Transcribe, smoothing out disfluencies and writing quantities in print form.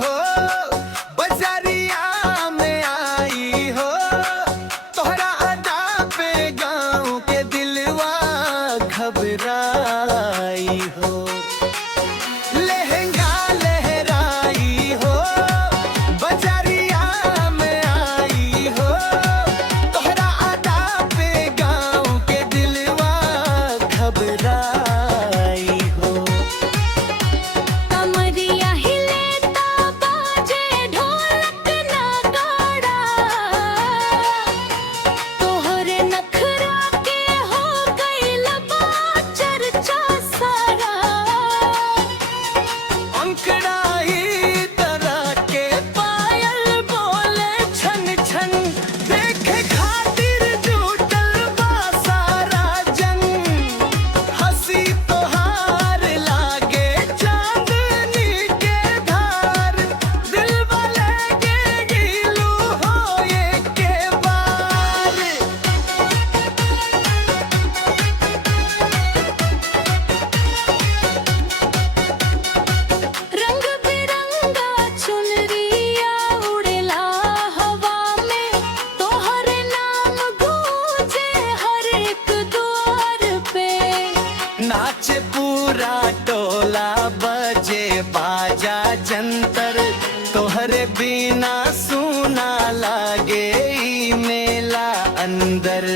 हो, बजरिया में आई हो, तोहरा अदा पे गाँव के दिलवा घबराई हो। लहंगा लहराई हो, बजरिया में आई हो, तोहरा अदा पे गाँव के दिलवा घबराई हो। कमरिया हिले ता बाजे ढोलक नगाड़ा, तोहरे नखरा के हो गइल बा चर्चा सारा। अंकड़ाई तरह के पायल बोले छन छन, देखे खातिर जुटल बा सारा जन। हंसी तोहार लागे चांदनी के धार, दिल वाले के गिलू हो के बार। रंग बिरंगा चुनरिया उड़ेला हवा में, तोहरे नाम गूंजे हर एक द्वार पे। नाचे पूरा टोला, बजे बाजा जंतर, तोहरे बिना सूना लागे ई मेला अंदर।